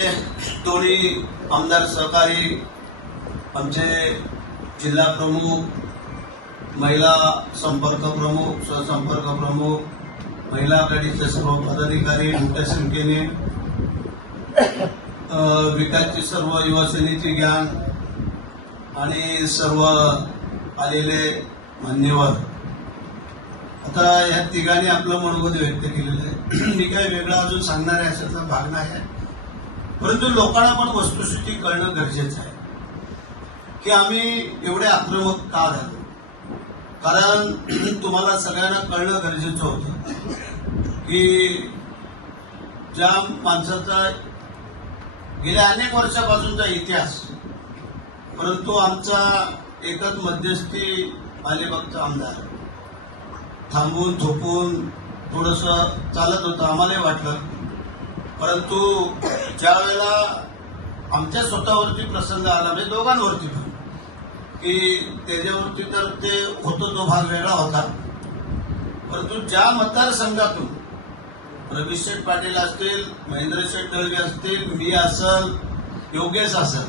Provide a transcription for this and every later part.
दोन्ही आमदार सहकारी आमचे जिल्हा प्रमुख महिला संपर्क प्रमुख सहसंपर्क प्रमुख महिला आघाडीचे सर्व पदाधिकारी मोठ्या संख्येने विकासची सर्व युवासेनेचे ज्ञान आणि सर्व आलेले मान्यवर. आता या तिघांनी आपलं मनोगत व्यक्त केलेलं आहे. मी काही वेगळा अजून सांगणार आहे अशातला भाग नाही आहे. परंतु लोकांना पण वस्तुस्थिती कळणं गरजेचं आहे. की आम्ही एवढे आक्रमक का झालो? कारण तुम्हाला सगळ्यांना कळणं गरजेचं होतं. की ज्या माणसाचा गेल्या अनेक वर्षापासूनचा इतिहास परंतु आमचा एकच मध्यस्थी अलिबागचा आमदार. थांबून झोपून थोडस चालत होतं. आम्हालाही वाटलं. परंतु ज्या वेळेला आमच्या स्वतःवरती प्रसंग आला म्हणजे दोघांवरती पण की त्याच्यावरती तर ते होतो तो भाग वेगळा होता. परंतु ज्या मतदारसंघातून रवीश शेठ पाटील असतील महेंद्र शेठ दळवे असतील मी असल योगेश असल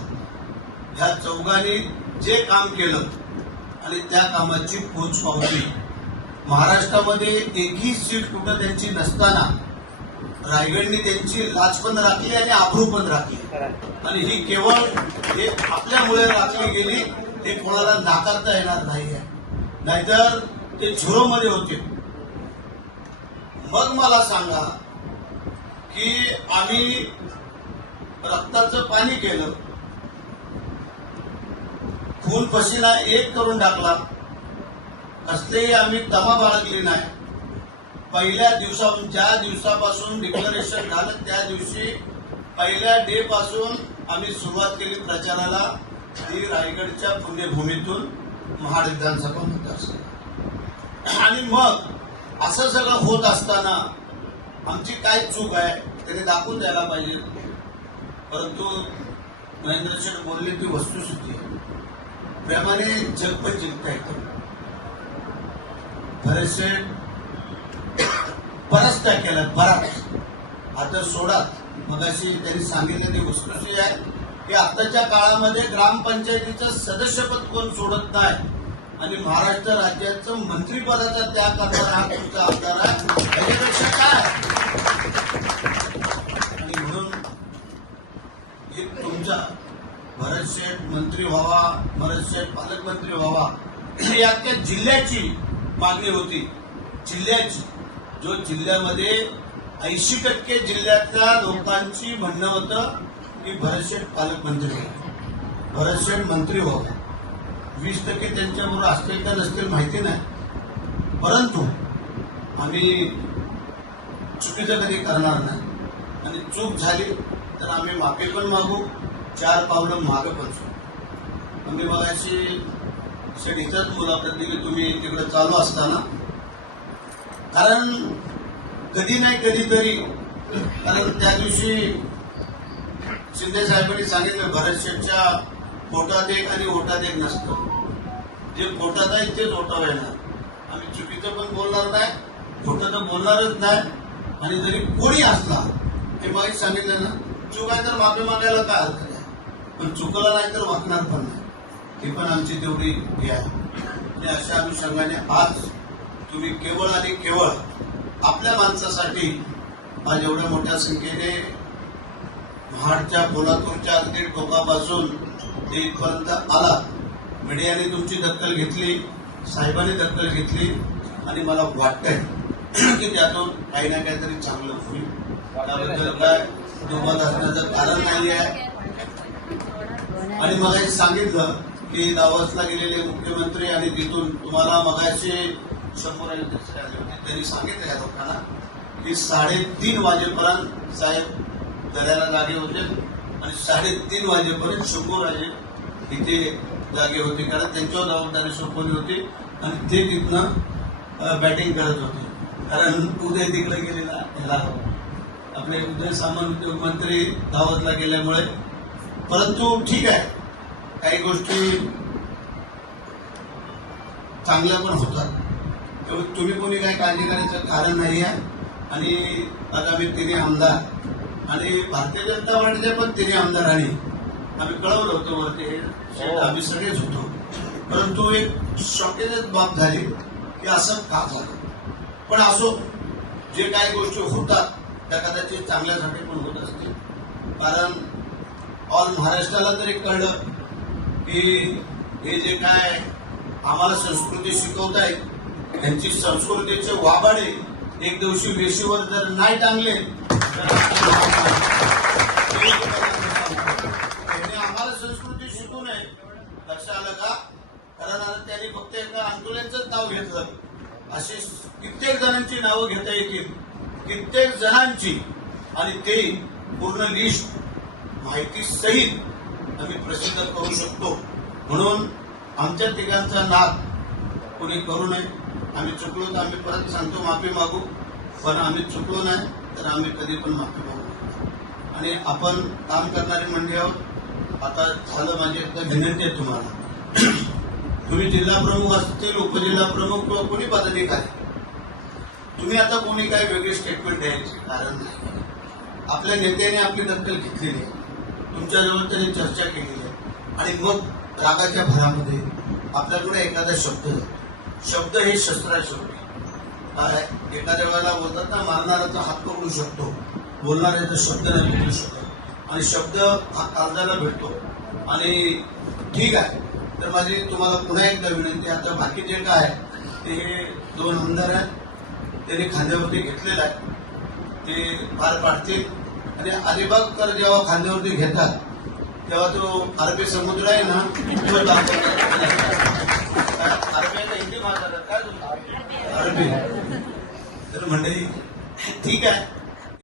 ह्या चौघांनी जे काम केलं आणि त्या कामाची पोच पावली. महाराष्ट्रामध्ये एकही सीट कुठं त्यांची नसताना रायगडने त्यांची लाच पण राखली आणि आबरू पण राखली. आणि ही केवळ हे आपल्यामुळे राखली गेली हे कोणाला नाकारता येणार नाही आहे नाहीतर ते झिरोमध्ये होते. मग मला सांगा की आम्ही रक्ताचं पाणी केलं. खून पसीना एक करून टाकला. कसलेही आम्ही तमा बाळगली नाही. पहिल्या दिवसापासून ज्या दिवसापासून डिक्लरेशन झालं त्या दिवशी पहिल्या डे पासून आम्ही सुरुवात केली प्रचाराला. ती रायगडच्या पुण्यभूमीतून महाड विधानसभा मतदारसंघ. आणि मग असं सगळं होत असताना आमची काय चूक आहे त्याने दाखवून द्यायला पाहिजे. परंतु महेंद्र शेठ बोलले ती वस्तुस्थिती आहे. प्रेमाने जग पण जिंकता येतं बरेचसे बराच त्या केल्या बराच आता सोडात मगाशी त्यांनी सांगितलेली वस्तुस्थिती आहे की आताच्या काळामध्ये ग्रामपंचायतीचं सदस्यपद कोण सोडत नाही आणि महाराष्ट्र राज्याचं मंत्रिपदाचा त्याग करणारा हा तुमचा आमदार आहे. त्याच्यापेक्षा काय? आणि म्हणून एक तुमचा भरत शेठ मंत्री व्हावा भरत शेठ पालकमंत्री व्हावा ही अख्ख्या जिल्ह्याची मागणी होती. जिल्ह्याची. जो जिल्ह्यामध्ये ऐंशी टक्के जिल्ह्यातल्या लोकांची म्हणणं होतं की भरतशेठ पालकमंत्री व्हावे भरतशेठ मंत्री व्हावं. वीस टक्के त्यांच्याबरोबर असतील का नसतील माहिती नाही. परंतु आम्ही चुकीचं कधी करणार नाही. आणि चूक झाली तर आम्ही माफी पण मागू चार पावलं मागं पण आम्ही मगाशी शेठ इथंच मुलाखत दिली तुम्ही तिकडे चालू असताना. कारण कधी नाही कधीतरी कारण त्या दिवशी शिंदे साहेबांनी सांगितलं भरत शेठच्या पोटात एक आणि ओटात एक नसतं. जे पोटात आहे तेच ओटावर येणार आम्ही चुकीचं पण बोलणार नाही खोटं तर बोलणारच नाही. आणि जरी कोणी असला ते माहीत सांगितलं ना चूक आहे तर माफी मागायला काय हरकत आहे? पण चुकलं नाही तर वाकणार पण नाही. ही पण आमची तेवढी हे आहे. आणि अशा अनुषंगाने आज तुम्ही केवळ आणि केवळ आपल्या माणसासाठी आज एवढ्या मोठ्या संख्येने महाडच्या कोल्हापूरच्या अगदी टोकापासून ते इथपर्यंत आला. मीडियाने तुमची दखल घेतली साहेबांनी दखल घेतली आणि मला वाटतंय की त्यातून काही ना काहीतरी चांगलं होईल. त्याबद्दल काय दुमत असण्याचं कारण नाही आहे आणि मगाशी सांगितलं की दावसला गेलेले मुख्यमंत्री आणि तिथून तुम्हाला मगाशी समोर आले होते त्यांनी सांगितलं या लोकांना की साडेतीन वाजेपर्यंत साहेब दऱ्याला जागे होते आणि साडेतीन वाजेपर्यंत शंभूराजे इथे जागे होते. कारण त्यांच्यावर जबाबदारी सोपवली होती आणि ते तिथनं बॅटिंग करत होते. कारण उदय तिकडे गेलेला ह्याला आपले उदय सामंत उद्योग मंत्री दावतला गेल्यामुळे. परंतु ठीक आहे काही गोष्टी चांगल्या पण होतात. त्यामुळे तुम्ही कोणी काही काळजी करायचं कारण नाही आहे आणि आगामी तिन्ही आमदार. आणि भारतीय जनता पार्टीच्या पण तिन्ही आमदारांनी आम्ही कळवलं होतं वरती. शेठ, आम्ही सगळेच होतो. परंतु एक शॉकेजच बाब झाली की असं का झालं? पण असो जे काही गोष्टी होतात त्या कदाचित चांगल्यासाठी पण होत असतील. कारण ऑल महाराष्ट्राला तरी कळलं की हे जे काय आम्हाला संस्कृती शिकवताय त्यांची संस्कृतीचे वाबाडे एक दिवशी वेशीवर जर नाही टांगले तर त्यांनी आम्हाला संस्कृती शिकू नये. लक्षात आलं का? कारण आता त्यांनी फक्त एका आंदोलनचंच नाव घेतलं. अशी कित्येक जणांची नावं घेता येतील. कित्येक जणांची. आणि ते पूर्ण लिस्ट माहिती सहित आम्ही प्रसिद्ध करू शकतो. म्हणून आमच्या तिघांचा नाद कोणी करू नये. आम्ही चुकलो तर आम्ही परत सांगतो माफी मागू. पण आम्ही चुकलो नाही तर आम्ही कधी पण माफी मागू. आणि आपण काम करणारी मंडळी आहोत. आता झालं माझी एकदा विनंती आहे तुम्हाला. तुम्ही जिल्हा प्रमुख असतील उपजिल्हा प्रमुख किंवा कोणी पदाधिकारी. तुम्ही आता कोणी काही वेगळी स्टेटमेंट द्यायची कारण नाही. आपल्या नेत्याने आपली दखल घेतलेली आहे. तुमच्याजवळ त्यांनी चर्चा केलेली आहे. आणि मग रागाच्या भरामध्ये आपल्याकडे एखादा शब्द जातो. शब्द हे शस्त्र शब्द काय? एखाद्या वेळेला बोलतात ना मारणाऱ्याचा हात पकडू शकतो. बोलणाऱ्याचा शब्द नाही भेटू शकतो. आणि शब्द हा काळजाला भेटतो. आणि ठीक आहे. तर माझी तुम्हाला पुन्हा एकदा विनंती आता बाकी जे काय आहे, ते दोन आमदार आहेत. त्यांनी खांद्यावरती घेतलेलं आहे. ते पार पाडतील. आणि अलिबागकर जेव्हा खांद्यावरती घेतात तेव्हा तो अरबी समुद्र आहे ना तो हिंदी मारतात काय तुम्ही? अरबी तर मंडळी ठीक आहे